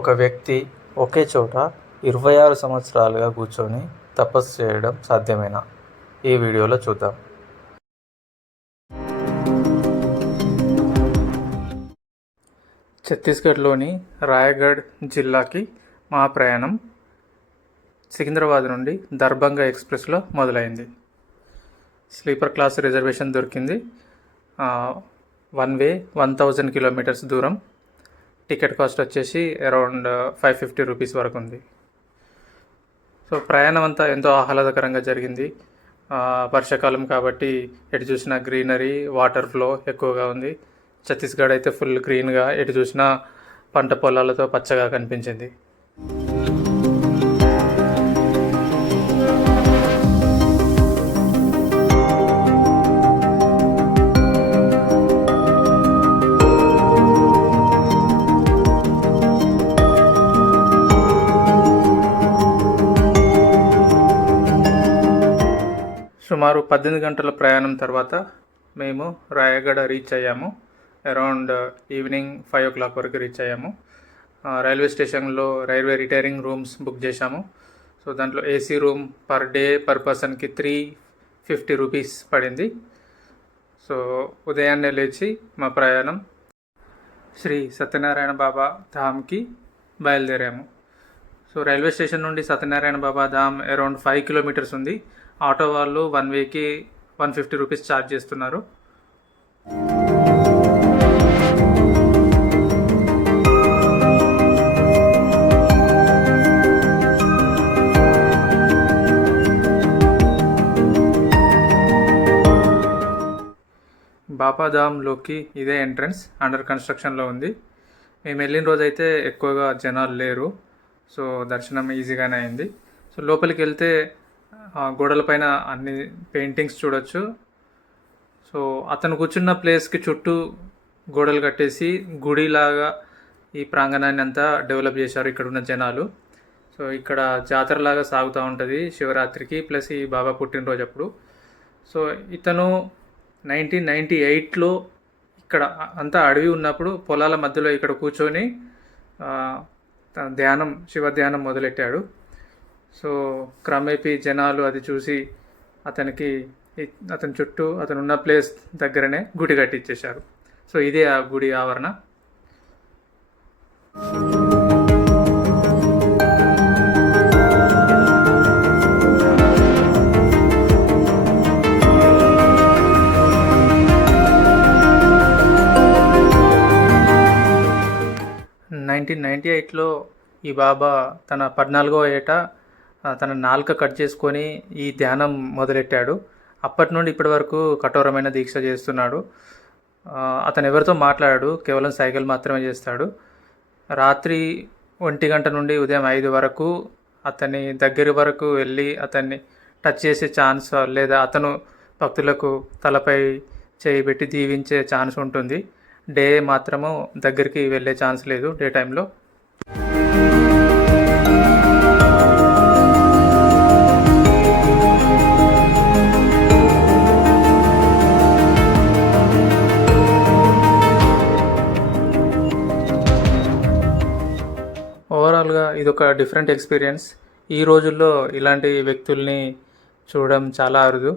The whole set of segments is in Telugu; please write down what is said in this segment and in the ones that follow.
ఒక వ్యక్తి ఒకే చోట 26 సంవత్సరాలుగా కూర్చొని తపస్సు చేయడం సాధ్యమేనా? ఈ వీడియోలో చూద్దాం. ఛత్తీస్గఢ్లోని రాయగఢ్ జిల్లాకి మా ప్రయాణం సికింద్రాబాద్ నుండి దర్భంగా ఎక్స్ప్రెస్లో మొదలైంది. స్లీపర్ క్లాస్ రిజర్వేషన్ దొరికింది. వన్ వే 1000 కిలోమీటర్స్ దూరం. టికెట్ కాస్ట్ వచ్చేసి అరౌండ్ 550 రూపీస్ వరకు ఉంది. సో ప్రయాణం అంతా ఎంతో ఆహ్లాదకరంగా జరిగింది. వర్షాకాలం కాబట్టి ఎటు చూసినా గ్రీనరీ, వాటర్ ఫ్లో ఎక్కువగా ఉంది. ఛత్తీస్గఢ్ అయితే ఫుల్ గ్రీన్గా, ఎటు చూసినా పంట పొలాలతో పచ్చగా కనిపించింది. సుమారు 18 గంటల ప్రయాణం తర్వాత మేము రాయగఢ రీచ్ అయ్యాము. అరౌండ్ ఈవినింగ్ 5 o'clock వరకు రీచ్ అయ్యాము. రైల్వే స్టేషన్లో రైల్వే రిటైరింగ్ రూమ్స్ బుక్ చేశాము. సో దాంట్లో AC room per day per పర్సన్కి 350 రూపీస్ పడింది. సో ఉదయాన్నే లేచి మా ప్రయాణం శ్రీ సత్యనారాయణ బాబా ధామ్కి బయలుదేరాము. సో రైల్వే స్టేషన్ నుండి సత్యనారాయణ బాబా ధామ్ అరౌండ్ 5 kilometers ఉంది. ఆటో వాళ్ళు 1 వేకి 150 రూపీస్ ఛార్జ్ చేస్తున్నారు. బాబాధామ్లోకి ఇదే ఎంట్రన్స్, అండర్ కన్స్ట్రక్షన్లో ఉంది. మేము వెళ్ళిన రోజైతే ఎక్కువగా జనాలు లేరు. సో దర్శనం ఈజీగానే అయింది. సో లోపలికి వెళ్తే గోడలపైన అన్ని పెయింటింగ్స్ చూడొచ్చు. సో అతను కూర్చున్న ప్లేస్కి చుట్టూ గోడలు కట్టేసి గుడిలాగా ఈ ప్రాంగణాన్ని అంతా డెవలప్ చేశారు ఇక్కడ ఉన్న జనాలు. సో ఇక్కడ జాతరలాగా సాగుతూ ఉంటుంది శివరాత్రికి, ప్లస్ ఈ బాబా పుట్టినరోజు అప్పుడు. సో ఇతను 1998లో ఇక్కడ అంతా అడవి ఉన్నప్పుడు పొలాల మధ్యలో ఇక్కడ కూర్చొని తన ధ్యానం, శివ ధ్యానం మొదలెట్టాడు. సో క్రమేపీ జనాలు అది చూసి అతని చుట్టూ అతను ఉన్న ప్లేస్ దగ్గరనే గుడి కట్టించేశారు. సో ఇదే ఆ గుడి ఆవరణ. లో ఈ బాబా తన 14వ ఏట తన నాలుక కట్ చేసుకొని ఈ ధ్యానం మొదలెట్టాడు. అప్పటి నుండి ఇప్పటి వరకు కఠోరమైన దీక్ష చేస్తున్నాడు. అతను ఎవరితో మాట్లాడాడు, కేవలం సైకిల్ మాత్రమే చేస్తాడు. రాత్రి 1 గంట నుండి ఉదయం 5 వరకు అతని దగ్గర వరకు వెళ్ళి అతన్ని టచ్ చేసే ఛాన్స్, లేదా అతను భక్తులకు తలపై చేయి పెట్టి దీవించే ఛాన్స్ ఉంటుంది. డే మాత్రము దగ్గరికి వెళ్ళే ఛాన్స్ లేదు, డే టైంలో. ఓవరాల్గా ఇదొక డిఫరెంట్ ఎక్స్పీరియన్స్. ఈ రోజుల్లో ఇలాంటి వ్యక్తుల్ని చూడడం చాలా అరుదు.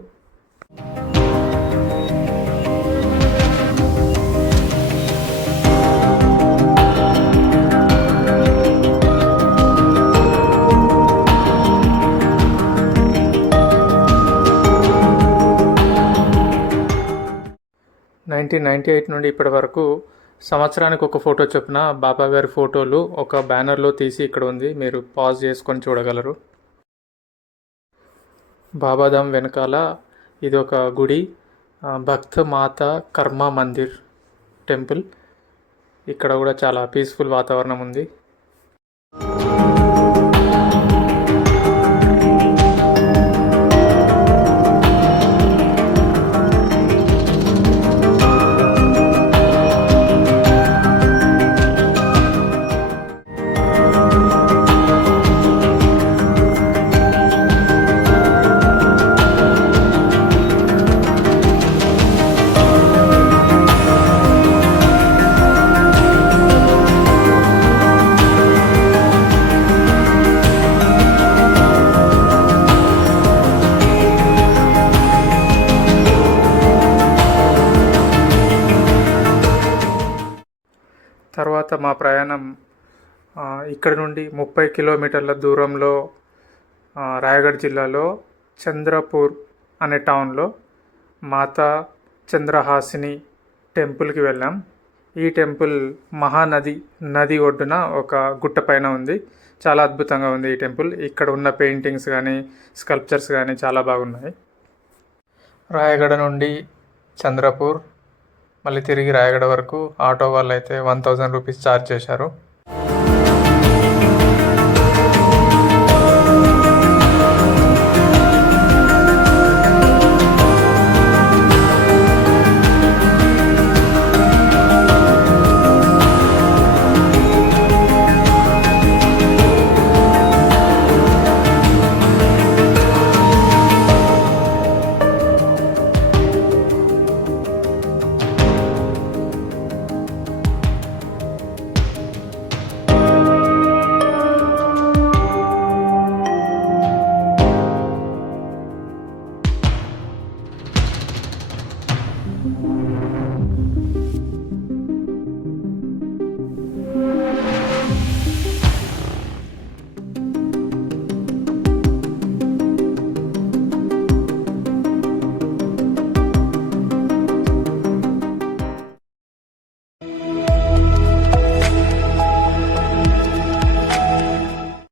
నుండి ఇప్పటి వరకు సంవత్సరానికి ఒక ఫోటో చొప్పున బాబా గారి ఫోటోలు ఒక బ్యానర్లో తీసి ఇక్కడ ఉంది, మీరు పాజ్ చేసుకొని చూడగలరు. బాబాధామ్ వెనకాల ఇది ఒక గుడి, భక్త మాత కర్మ మందిర్ టెంపుల్. ఇక్కడ కూడా చాలా పీస్ఫుల్ వాతావరణం ఉంది. ఇక్కడ నుండి 30 కిలోమీటర్ల దూరంలో రాయగఢ్ జిల్లాలో చంద్రపూర్ అనే టౌన్లో మాతా చంద్రహాసిని టెంపుల్కి వెళ్ళాం. ఈ టెంపుల్ మహానది నది ఒడ్డున ఒక గుట్ట పైన ఉంది. చాలా అద్భుతంగా ఉంది ఈ టెంపుల్. ఇక్కడ ఉన్న పెయింటింగ్స్ కానీ స్కల్ప్చర్స్ కానీ చాలా బాగున్నాయి. రాయగఢ నుండి చంద్రపూర్ మళ్ళీ తిరిగి రాయగఢ వరకు ఆటో వాళ్ళు అయితే 1000 రూపీస్ ఛార్జ్ చేశారు.